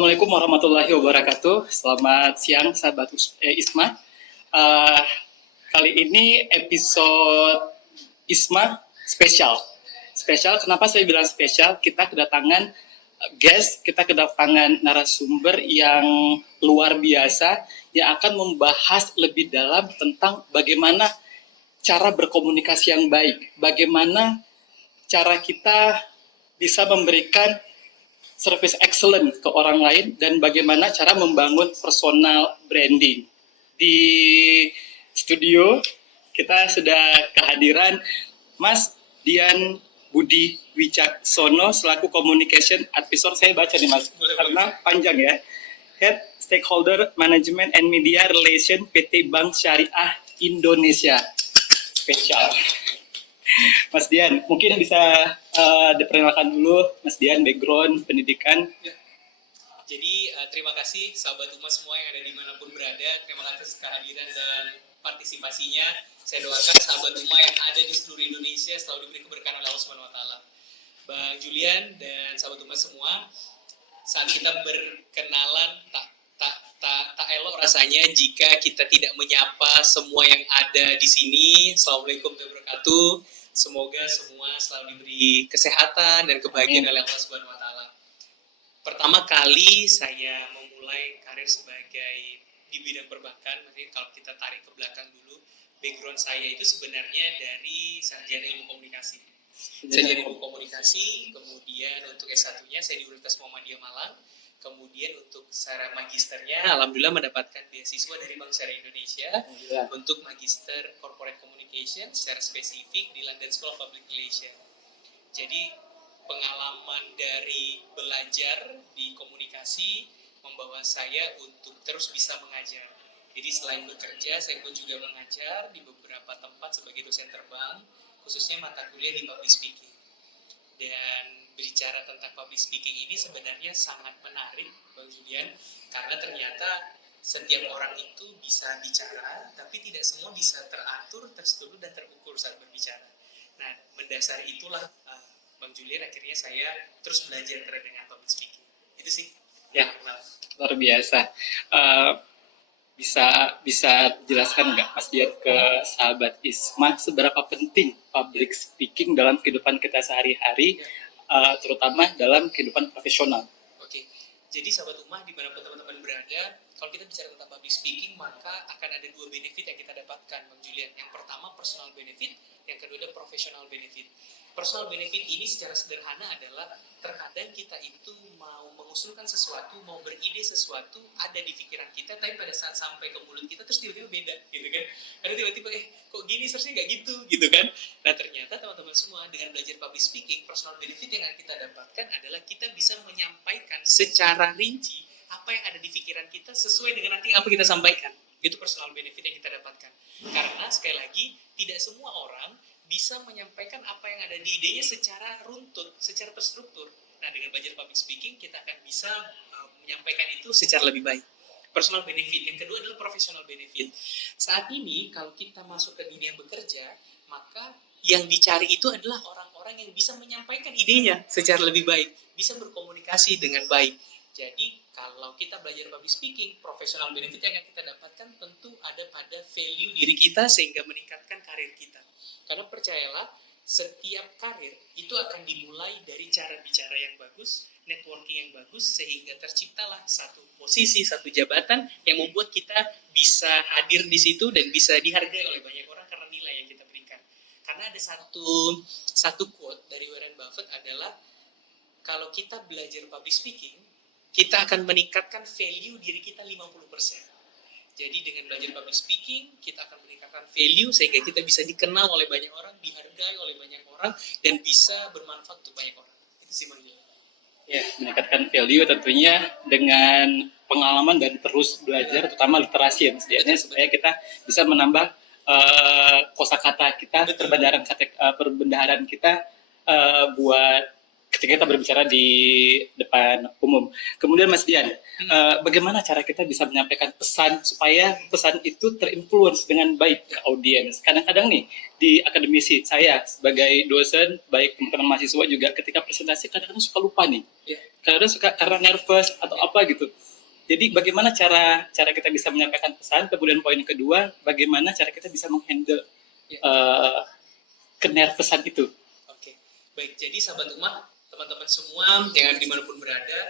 Assalamualaikum warahmatullahi wabarakatuh. Selamat siang sahabat ISMA. Uh, Kali ini episode ISMA spesial. Spesial, kenapa saya bilang spesial? Kita kedatangan guest, kita kedatangan narasumber yang luar biasa yang akan membahas lebih dalam tentang bagaimana cara berkomunikasi yang baik, bagaimana cara kita bisa memberikan service excellent ke orang lain, dan bagaimana cara membangun personal branding. Di studio kita sudah kehadiran Mas Dian Budi Wicaksono selaku Communication Advisor. Saya baca nih Mas, karena panjang ya. Head Stakeholder Management and Media Relation PT Bank Syariah Indonesia. Spesial. Mas Dian, mungkin bisa diperkenalkan dulu Mas Dian, background pendidikan. Ya. Jadi terima kasih sahabat umat semua yang ada dimanapun berada. Terima kasih kehadiran dan partisipasinya. Saya doakan sahabat umat yang ada di seluruh Indonesia selalu diberi keberkahan oleh Allah Subhanahu Wa Taala. Bang Julian dan sahabat umat semua, saat kita berkenalan tak elok rasanya jika kita tidak menyapa semua yang ada di sini. Assalamualaikum warahmatullahi wabarakatuh. Semoga semua selalu diberi kesehatan dan kebahagiaan oleh Allah Subhanahu Wa Taala. Pertama kali saya memulai karir sebagai di bidang perbankan, kalau kita tarik ke belakang dulu, background saya itu sebenarnya dari sarjana ilmu komunikasi. Sarjana ilmu komunikasi, kemudian untuk S1-nya saya di Universitas Muhammadiyah Malang. Kemudian untuk secara magisternya, alhamdulillah mendapatkan beasiswa dari Bank Syariah Indonesia untuk magister corporate communication secara spesifik di London School of Public Relations. Jadi pengalaman dari belajar di komunikasi membawa saya untuk terus bisa mengajar. Jadi selain bekerja, saya pun juga mengajar di beberapa tempat sebagai dosen terbang, khususnya mata kuliah di public speaking. Dan berbicara tentang public speaking ini sebenarnya sangat menarik, Bang Julian, karena ternyata setiap orang itu bisa bicara, tapi tidak semua bisa teratur, terstruktur, dan terukur saat berbicara. Nah, mendasari itulah Bang Julian, akhirnya saya terus belajar terkait dengan public speaking. Itu sih. Ya, luar biasa. Bisa jelaskan nggak Mas Dian ke sahabat ISMA seberapa penting public speaking dalam kehidupan kita sehari-hari, terutama dalam kehidupan profesional? Oke, jadi sahabat umat dimanapun teman-teman berada, kalau kita bicara tentang public speaking, maka akan ada dua benefit yang kita dapatkan, Bang Julian. Yang pertama personal benefit, yang kedua adalah professional benefit. Personal benefit ini secara sederhana adalah terkadang kita itu mau mengusulkan sesuatu, mau beride sesuatu, ada di pikiran kita, tapi pada saat sampai ke mulut kita terus tiba-tiba beda, gitu kan? Karena tiba-tiba kok gini, seharusnya nggak gitu kan? Nah ternyata teman-teman semua dengan belajar public speaking, personal benefit yang kita dapatkan adalah kita bisa menyampaikan secara rinci apa yang ada di pikiran kita sesuai dengan nanti apa kita sampaikan. Itu personal benefit yang kita dapatkan. Karena sekali lagi tidak semua orang bisa menyampaikan apa yang ada di idenya secara runtut, secara terstruktur. Nah, dengan belajar public speaking, kita akan bisa menyampaikan itu secara lebih baik. Personal benefit. Yang kedua adalah professional benefit. Saat ini, kalau kita masuk ke dunia bekerja, maka yang dicari itu adalah orang-orang yang bisa menyampaikan idenya secara lebih baik, bisa berkomunikasi dengan baik. Jadi, kalau kita belajar public speaking, professional benefit yang kita dapatkan tentu ada pada value diri kita sehingga meningkatkan karir kita. Karena percayalah, setiap karir itu akan dimulai dari cara bicara yang bagus, networking yang bagus, sehingga terciptalah satu posisi, satu jabatan yang membuat kita bisa hadir di situ dan bisa dihargai oleh banyak orang karena nilai yang kita berikan. Karena ada satu quote dari Warren Buffett adalah, kalau kita belajar public speaking, kita akan meningkatkan value diri kita 50%. Jadi dengan belajar public speaking, kita akan meningkatkan value sehingga kita bisa dikenal oleh banyak orang, dihargai oleh banyak orang, dan bisa bermanfaat untuk banyak orang. Itu sih Bang. Ya, meningkatkan value tentunya dengan pengalaman dan terus belajar, terutama literasi ya Mas Dian, supaya kita bisa menambah kosakata kita, perbendaharaan kita buat ketika kita berbicara di depan umum. Kemudian Mas Dian, bagaimana cara kita bisa menyampaikan pesan supaya pesan itu terinfluence dengan baik ke audiens? Kadang-kadang nih di akademisi saya sebagai dosen, baik teman-teman mahasiswa juga ketika presentasi kadang-kadang suka lupa nih. Kadang-kadang suka karena nervous atau apa gitu. Jadi bagaimana cara kita bisa menyampaikan pesan? Kemudian poin kedua, bagaimana cara kita bisa menghandle kenervesan itu? Oke, baik. Jadi sahabat Ummah, teman-teman semua yang dimanapun berada,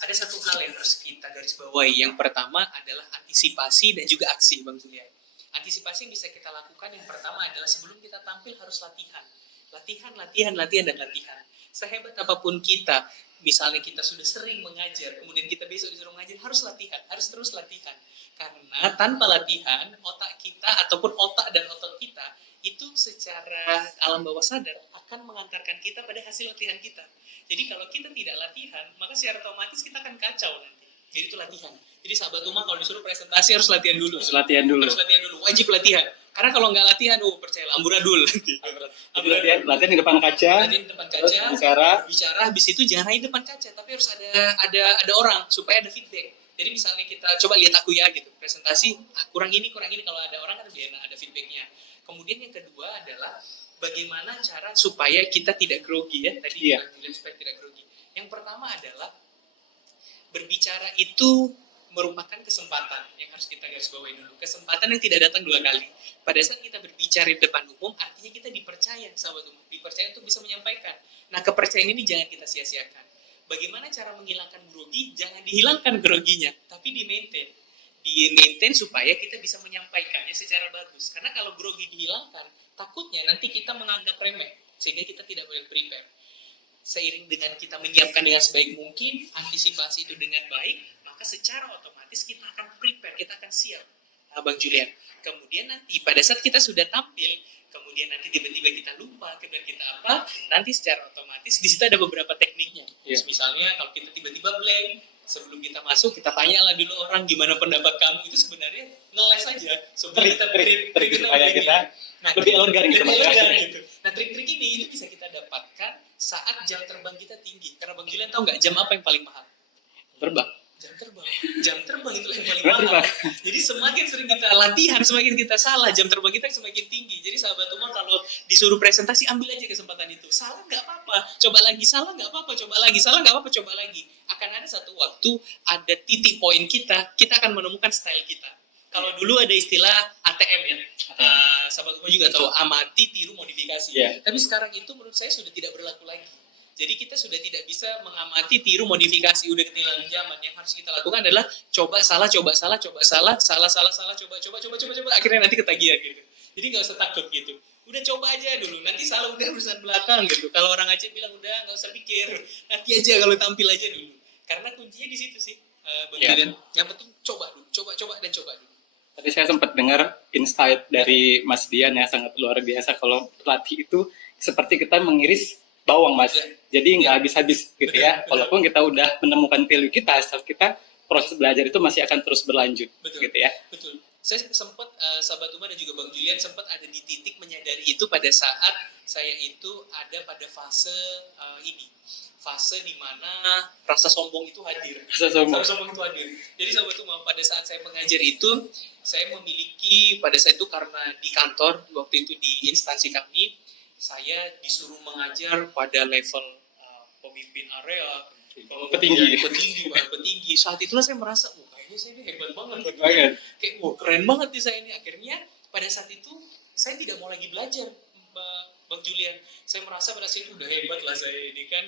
ada satu hal yang harus kita garis bawahi. Yang pertama adalah antisipasi dan juga aksi, Bang Julian. Antisipasi yang bisa kita lakukan yang pertama adalah sebelum kita tampil harus latihan. Latihan, dan latihan. Sehebat apapun kita, misalnya kita sudah sering mengajar, kemudian kita besok disuruh mengajar, harus latihan, harus terus latihan. Karena tanpa latihan, otak kita ataupun otak dan otot kita itu secara alam bawah sadar akan mengantarkan kita pada hasil latihan kita. Jadi kalau kita tidak latihan, maka secara otomatis kita akan kacau nanti. Jadi itu latihan. Jadi sahabat Ummah kalau disuruh presentasi harus latihan dulu. Harus latihan dulu, wajib latihan. Karena kalau nggak latihan, percayalah amburadul. Latihan di depan kaca. Latihan di depan kaca. Bicara, habis itu jangan hanya di depan kaca, tapi harus ada orang supaya ada feedback. Jadi misalnya kita coba lihat aku ya gitu, presentasi kurang ini kalau ada orang kan lebih enak ada feedbacknya. Kemudian yang kedua adalah bagaimana cara supaya kita tidak grogi ya tadi supaya tidak grogi. Yang pertama adalah berbicara itu merupakan kesempatan yang harus kita garis bawahi dulu. Kesempatan yang tidak datang dua kali. Pada saat kita berbicara di depan umum, artinya kita dipercaya, sahabat umum. Dipercaya untuk bisa menyampaikan. Nah, kepercayaan ini jangan kita sia-siakan. Bagaimana cara menghilangkan grogi? Jangan dihilangkan groginya, tapi di-maintain. Di-maintain supaya kita bisa menyampaikannya secara bagus. Karena kalau grogi dihilangkan, takutnya nanti kita menganggap remeh. Sehingga kita tidak boleh prepare. Seiring dengan kita menyiapkan dengan sebaik mungkin, antisipasi itu dengan baik, maka secara otomatis kita akan prepare, kita akan siap. Bang Julian. Kemudian nanti pada saat kita sudah tampil, kemudian nanti tiba-tiba kita lupa, kemudian kita apa, nanti secara otomatis di situ ada beberapa tekniknya. Misalnya kalau kita tiba-tiba blank, sebelum kita masuk kita tanyalah dulu orang gimana pendapat kamu, itu sebenarnya ngeles aja. Sebelum kita trik supaya kita lebih elegan gitu. Nah trik-trik ini itu bisa kita dapatkan saat jam terbang kita tinggi. Karena Bang Julian tahu nggak jam apa yang paling mahal? Jam terbang itu yang paling mahal. Jadi semakin sering kita latihan, semakin kita salah, jam terbang kita semakin tinggi. Jadi sahabat Ummah kalau disuruh presentasi, ambil aja kesempatan itu. Salah nggak apa-apa, coba lagi. Salah nggak apa-apa, coba lagi. Salah nggak apa-apa, coba lagi. Akan ada satu waktu, ada titik poin kita akan menemukan style kita. Kalau dulu ada istilah ATM ya, sahabat Ummah juga tahu, amati, tiru, modifikasi. Tapi sekarang itu menurut saya sudah tidak berlaku lagi. Jadi kita sudah tidak bisa mengamati, tiru, modifikasi, udah ketinggalan zaman. Yang harus kita lakukan adalah coba salah, coba, akhirnya nanti ketagihan gitu. Jadi nggak usah takut gitu. Udah coba aja dulu, nanti salah udah urusan belakang gitu. Kalau orang Aceh bilang udah nggak usah pikir, nanti aja kalau tampil aja dulu. Karena kuncinya di situ sih, Bang Julian. Yang penting coba dulu, coba dulu. Tadi saya sempat dengar insight dari Mas Dian ya, sangat luar biasa. Kalau pelatih itu seperti kita mengiris bawang, Mas. Jadi nggak habis-habis gitu ya. Walaupun kita udah menemukan value kita, saat kita proses belajar itu masih akan terus berlanjut. Gitu ya. Betul. Saya sempat, sahabat Ummah dan juga Bang Julian sempat ada di titik menyadari itu pada saat saya itu ada pada fase ini. Fase di mana rasa sombong itu hadir. Rasa sombong itu hadir. Jadi sahabat Ummah, pada saat saya mengajar itu, saya memiliki pada saat itu karena di kantor, waktu itu di instansi kami, saya disuruh mengajar pada level pemimpin area, petinggi. Saat itulah saya merasa, kayaknya saya ini hebat banget. Kayak, keren banget nih saya ini. Akhirnya pada saat itu saya tidak mau lagi belajar, Bang Julian. Saya merasa pada saat itu udah hebat lah saya ini kan.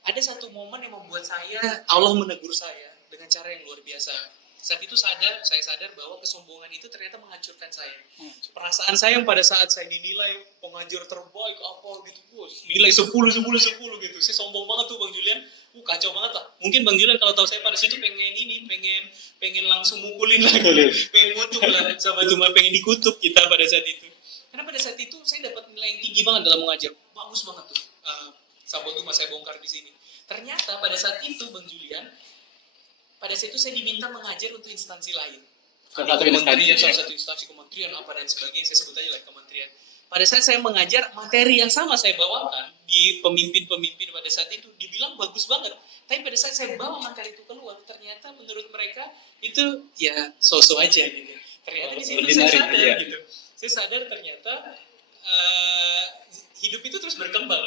Ada satu momen yang membuat Allah menegur saya dengan cara yang luar biasa. Saat itu saya sadar bahwa kesombongan itu ternyata menghancurkan saya. Perasaan saya yang pada saat saya dinilai pengajar terbaik apa gitu, nilai 10 gitu. Saya sombong banget tuh Bang Julian. Kacau banget lah. Mungkin Bang Julian kalau tahu saya pada situ pengen langsung mukulin lagi. Pengen ngutuk lah. Sahabat Ummah pengen dikutuk kita pada saat itu. Karena pada saat itu saya dapat nilai yang tinggi banget dalam mengajar. Bagus banget tuh. Sahabat Ummah saya bongkar di sini. Ternyata pada saat itu Bang Julian, pada saat itu saya diminta mengajar untuk instansi lain. Salah satu instansi kementerian apa dan sebagainya, saya sebut aja lah kementerian. pada saat saya mengajar, materi yang sama saya bawakan di pemimpin-pemimpin pada saat itu dibilang bagus banget. Tapi pada saat saya bawa materi itu keluar, ternyata menurut mereka itu ya so-so aja gitu. Ternyata di situ saya sadar ya. gitu. Saya sadar ternyata hidup itu terus berkembang.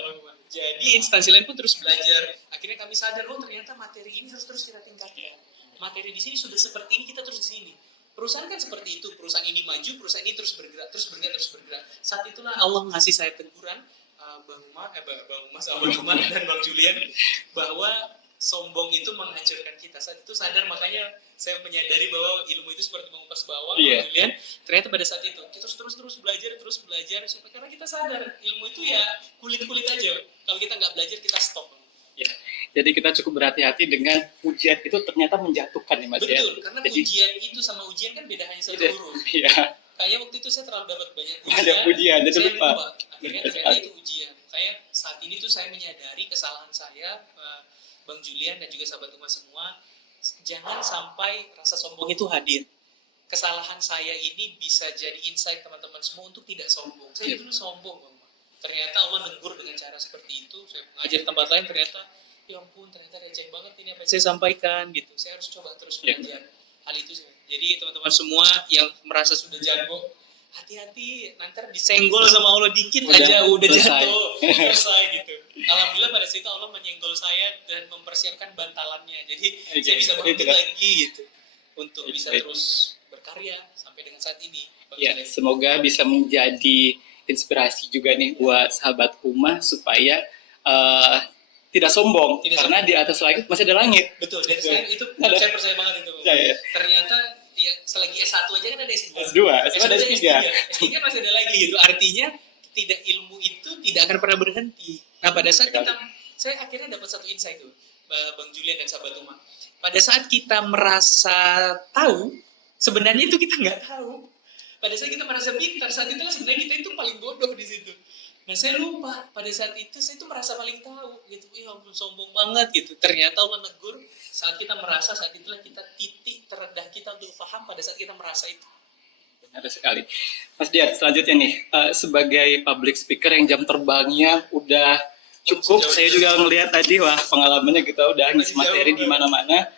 Jadi instansi lain pun terus belajar. Akhirnya kami sadar, oh ternyata materi ini harus terus kita tingkatkan. Materi di sini sudah seperti ini, kita terus di sini. Perusahaan kan seperti itu, perusahaan ini maju, perusahaan ini terus bergerak. Saat itulah Allah ngasih saya teguran, Bang Mas, Bang Umar dan Bang Julian, bahwa sombong itu menghancurkan kita. Saat itu sadar, makanya saya menyadari bahwa ilmu itu seperti mengupas bawang. Iya. Kemudian ternyata pada saat itu kita terus belajar supaya, karena kita sadar ilmu itu ya kulit aja. Kalau kita nggak belajar, kita stop. Ya. Jadi kita cukup berhati-hati dengan ujian itu ternyata menjatuhkan ya Mas. Betul, ya. karena Jadi, ujian itu sama ujian kan beda hanya satu Iya. huruf. Iya. Kayak waktu itu saya terlalu dapat banyak ujian, jadi saya lupa. Akhirnya ternyata itu ujian. Kayak saat ini tuh saya menyadari kesalahan saya, Bang Julian dan juga sahabat Uma semua, jangan sampai rasa sombong itu hadir. Kesalahan saya ini bisa jadi insight teman-teman semua untuk tidak sombong. Saya dulu sombong, Bang. Ternyata Allah negur dengan cara seperti itu. Saya mengajar di tempat lain, ternyata ya ampun, ternyata receh banget ini apa yang saya sampaikan gitu. Saya harus coba terus belajar hal itu. Jadi teman-teman semua yang merasa sudah jago, hati-hati, nanti disenggol sama Allah dikit aja udah jatuh, selesai gitu. Alhamdulillah pada situ Allah menyenggol saya dan mempersiapkan bantalannya. Jadi saya bisa bangkit lagi gitu untuk bisa terus berkarya sampai dengan saat ini. Ya, semoga bisa menjadi inspirasi juga nih buat sahabat Uma supaya tidak sombong, karena di atas langit masih ada langit. Betul, dari saya itu saya percaya banget itu. Ya. Ternyata ya selagi S1 aja kan ada S2. S2 ada S3. S3 kan masih ada lagi gitu. Artinya tidak, ilmu itu tidak akan pernah berhenti. Nah, pada saat saya akhirnya dapat satu insight tuh, Bang Julian dan sahabat Uma. Pada saat kita merasa tahu, sebenarnya itu kita nggak tahu. Pada saat kita merasa pintar, saat itulah sebenarnya kita itu paling bodoh di situ. Nah, saya lupa pada saat itu saya itu merasa paling tahu gitu. Ya ampun, sombong banget gitu. Ternyata Allah negur saat kita merasa, saat itulah kita titik terendah kita untuk paham pada saat kita merasa itu. Ada sekali. Mas Dian, selanjutnya nih, sebagai public speaker yang jam terbangnya udah cukup, saya juga ngelihat tadi, wah pengalamannya kita udah ngisi materi di mana-mana.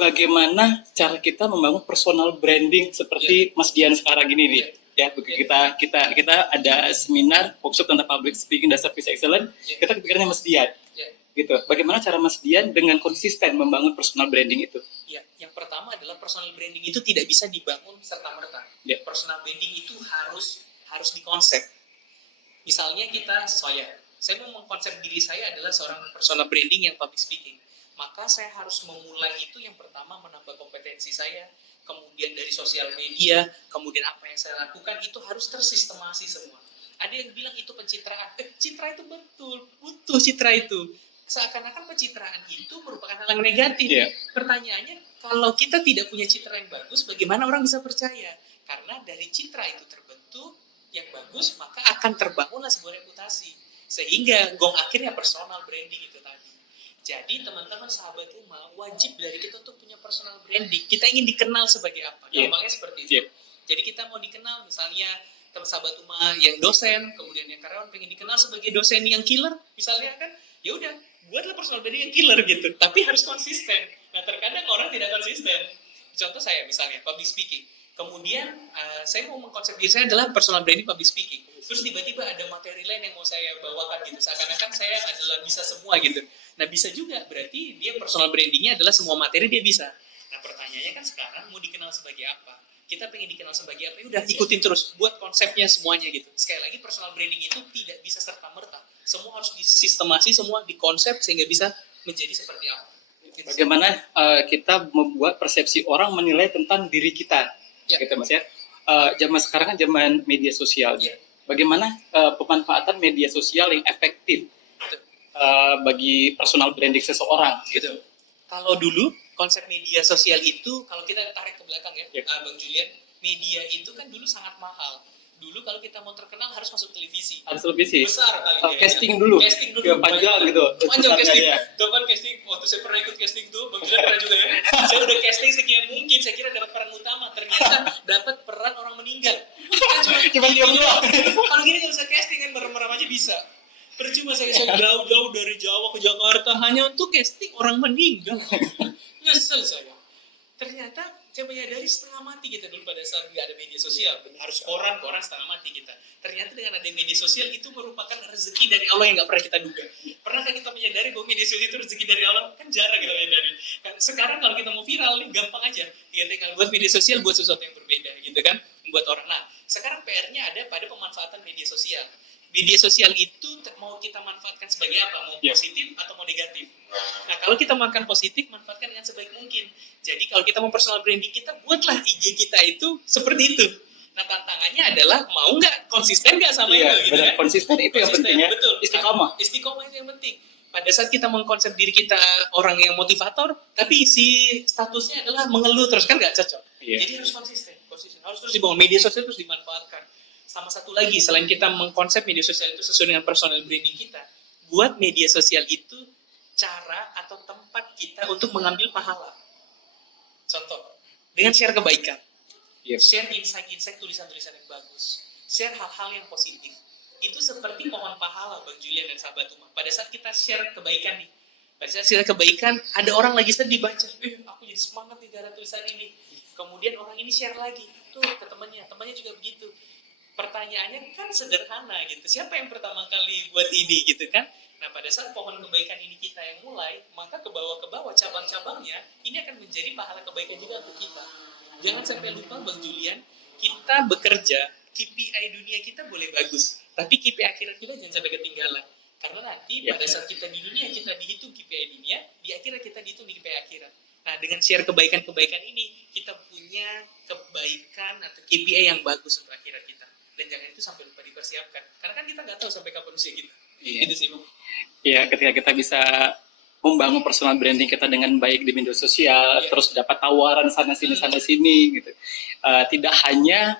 Bagaimana cara kita membangun personal branding seperti Mas Dian sekarang ini nih? Ya, kita ada seminar workshop tentang public speaking dan service excellence. Kita kepikirannya Mas Dian. Gitu. Bagaimana cara Mas Dian dengan konsisten membangun personal branding itu? Ya, yang pertama adalah personal branding itu tidak bisa dibangun serta-merta. Personal branding itu harus dikonsep. Misalnya saya mau mengkonsep diri saya adalah seorang personal branding yang public speaking. Maka saya harus memulai itu yang pertama menambah kompetensi saya, kemudian dari sosial media, kemudian apa yang saya lakukan itu harus tersistemasi semua. Ada yang bilang itu pencitraan. Citra itu betul, butuh citra itu. Seakan-akan pencitraan itu merupakan hal yang negatif. Pertanyaannya, kalau kita tidak punya citra yang bagus, bagaimana orang bisa percaya? Karena dari citra itu terbentuk yang bagus, maka akan terbangunlah sebuah reputasi. Sehingga gong akhirnya personal branding itu tadi. Jadi teman-teman sahabat Uma wajib dari kita untuk punya personal branding. Kita ingin dikenal sebagai apa? Gampangnya seperti itu. Jadi kita mau dikenal, misalnya teman sahabat Uma yang dosen, kemudian yang karyawan pengen dikenal sebagai dosen yang killer, misalnya kan, ya udah, buatlah personal branding yang killer gitu. Tapi harus konsisten. Nah, terkadang orang tidak konsisten. Contoh saya misalnya public speaking. Kemudian saya mau mengkonsep diri saya adalah personal branding public speaking. Terus tiba-tiba ada materi lain yang mau saya bawakan gitu. Seakan-akan saya adalah bisa semua gitu. Nah, bisa juga berarti dia personal brandingnya adalah semua materi dia bisa. Nah, pertanyaannya kan sekarang mau dikenal sebagai apa? Kita pengen dikenal sebagai apa? Ya udah, ikutin terus, buat konsepnya semuanya gitu. Sekali lagi personal branding itu tidak bisa serta-merta. Semua harus disistemasi, semua dikonsep sehingga bisa menjadi seperti apa. Bagaimana kita membuat persepsi orang menilai tentang diri kita, gitu Mas ya. Zaman sekarang kan zaman media sosial. Bagaimana pemanfaatan media sosial yang efektif bagi personal branding seseorang, gitu. Kalau dulu konsep media sosial itu, kalau kita tarik ke belakang ya, Bang Julian, media itu kan dulu sangat mahal. Dulu kalau kita mau terkenal harus masuk televisi. Harus televisi. Besar kali casting dulu. Casting dulu. Panjang gitu. Panjang casting. Kapan casting? Waktu saya pernah ikut casting tuh, Bang Julian pernah juga ya. Saya udah casting sekian mungkin, saya kira dapat peran utama, ternyata dapat peran orang meninggal. Kan Cuma diam doang. Kalau gini nggak usah casting kan, merem-merem aja bisa. Percuma saya jauh-jauh dari Jawa ke Jakarta hanya untuk casting orang meninggal. Nyesel saya. Ternyata saya menyadari setengah mati kita dulu pada saat nggak ada media sosial. Harus koran setengah mati kita. Ternyata dengan ada media sosial itu merupakan rezeki dari Allah yang nggak pernah kita duga. Pernahkah kita menyadari bahwa media sosial itu rezeki dari Allah? Kan jarang kita menyadari. Sekarang kalau kita mau viral nih gampang aja. Kita tinggal buat media sosial buat sesuatu yang berbeda gitu kan. Buat orang. Nah sekarang PR-nya ada pada pemanfaatan media sosial. Media sosial itu mau kita manfaatkan sebagai apa? Mau positif atau mau negatif? Nah, kalau kita makan positif, manfaatkan dengan sebaik mungkin. Jadi, kalau kita mau personal branding kita, buatlah IG kita itu seperti itu. Nah, tantangannya adalah mau nggak, konsisten nggak sama itu? Gitu kan? Konsisten itu yang penting ya. Betul. Istiqomah. Istiqomah itu yang penting. Pada saat kita mengkonsep diri kita orang yang motivator, tapi si statusnya adalah mengeluh terus, kan nggak cocok. Jadi harus konsisten. Harus terus dibangun. Media sosial terus dimanfaatkan. Sama satu lagi, selain kita mengkonsep media sosial itu sesuai dengan personal branding kita, buat media sosial itu cara atau tempat kita untuk mengambil pahala. Contoh, dengan share kebaikan. Share insight-insight, tulisan-tulisan yang bagus. Share hal-hal yang positif. Itu seperti pohon pahala, Bang Julian dan sahabat Umat. Pada saat kita share kebaikan nih, pada saat share kebaikan, ada orang lagi sedih baca, aku jadi semangat nih gara tulisan ini. Kemudian orang ini share lagi, tuh ke temannya juga begitu. Pertanyaannya kan sederhana gitu. Siapa yang pertama kali buat ini gitu kan? Nah pada saat pohon kebaikan ini kita yang mulai, maka ke bawah cabang-cabangnya ini akan menjadi pahala kebaikan juga untuk kita. Jangan sampai lupa Bang Julian, kita bekerja, KPI dunia kita boleh bagus, tapi KPI akhirat kita jangan sampai ketinggalan. Karena nanti pada saat kita di dunia kita dihitung KPI dunia, di akhirat kita dihitung di KPI akhirat. Nah dengan share kebaikan-kebaikan ini, kita punya kebaikan atau KPI yang bagus untuk akhirat kita. Dan jangan itu sampai lupa dipersiapkan. Karena kan kita nggak tahu sampai kapan usia kita. Itu sih. Iya, ketika kita bisa membangun personal branding kita dengan baik di media sosial, terus dapat tawaran sana sini gitu. Tidak hanya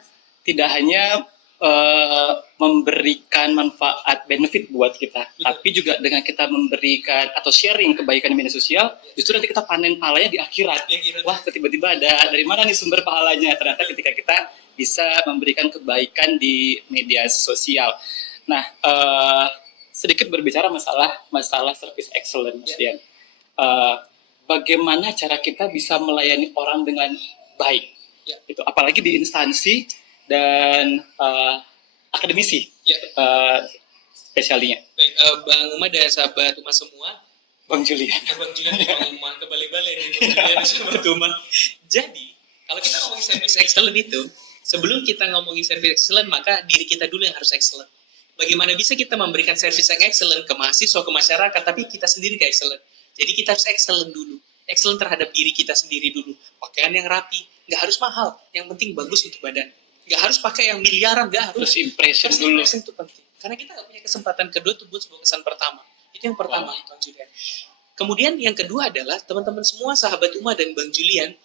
memberikan manfaat benefit buat kita, tapi juga dengan kita memberikan atau sharing kebaikan di media sosial, justru nanti kita panen pahalanya di akhirat. Wah, tiba-tiba ada dari mana nih sumber pahalanya? Ternyata ketika kita bisa memberikan kebaikan di media sosial. Nah, sedikit berbicara masalah service excellence, Mas Dian. Bagaimana cara kita bisa melayani orang dengan baik? Itu apalagi di instansi dan akademisi, spesialnya. Baik, Bang Uma dan sahabat Uma semua. Bang Julian. Bang Julian di Bang Uma, kebalik-balik nih Bang Julian dan sahabat Uma. Jadi, kalau kita ngomongin service excellent itu, sebelum kita ngomongin service excellent, maka diri kita dulu yang harus excellent. Bagaimana bisa kita memberikan service yang excellent ke mahasiswa, ke masyarakat, tapi kita sendiri ke excellent. Jadi kita harus excellent dulu. Excellent terhadap diri kita sendiri dulu. Pakaian yang rapi, nggak harus mahal. Yang penting bagus untuk badan. Nggak harus pakai yang miliaran, nggak harus. Terus impression dulu. Impression itu penting. Karena kita nggak punya kesempatan kedua untuk buat sebuah kesan pertama. Itu yang pertama, Bang Julian. Kemudian yang kedua adalah teman-teman semua, sahabat Uma dan Bang Julian,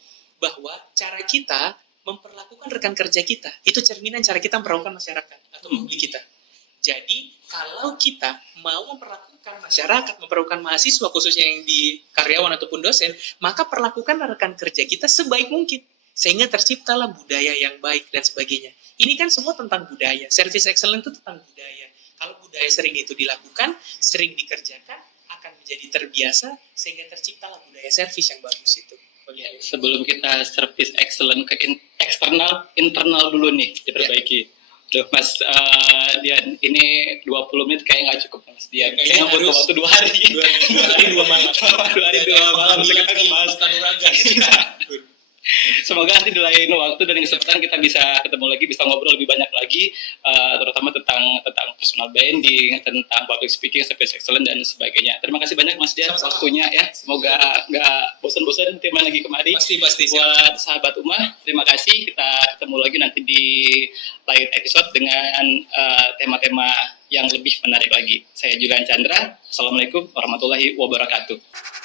bahwa cara kita memperlakukan rekan kerja kita, itu cerminan cara kita memperlakukan masyarakat atau pembeli kita. Jadi, kalau kita mau memperlakukan masyarakat, memperlakukan mahasiswa, khususnya yang di karyawan ataupun dosen, maka perlakukan rekan kerja kita sebaik mungkin. Sehingga terciptalah budaya yang baik dan sebagainya. Ini kan semua tentang budaya. Service excellence itu tentang budaya. Kalau budaya sering itu dilakukan, sering dikerjakan, akan menjadi terbiasa, sehingga terciptalah budaya service yang bagus itu. Sebelum kita service excellent ke eksternal, internal dulu nih diperbaiki. Duh, Mas Dian, ini 20 menit kayaknya nggak cukup, Mas Dian. Kayaknya butuh waktu 2 hari. 2 hari 2 malam. 2 hari 2 malam. Kita akan bahas Tanuraga. Semoga nanti di lain waktu dan kesempatan kita bisa ketemu lagi, bisa ngobrol lebih banyak lagi, terutama tentang personal branding, tentang public speaking, service excellence dan sebagainya. Terima kasih banyak Mas Dian waktunya ya. Semoga nggak bosan-bosan nanti main lagi kemari. Pasti. Buat sahabat Uma, terima kasih. Kita ketemu lagi nanti di lain episode dengan tema-tema yang lebih menarik lagi. Saya Julian Chandra. Assalamualaikum warahmatullahi wabarakatuh.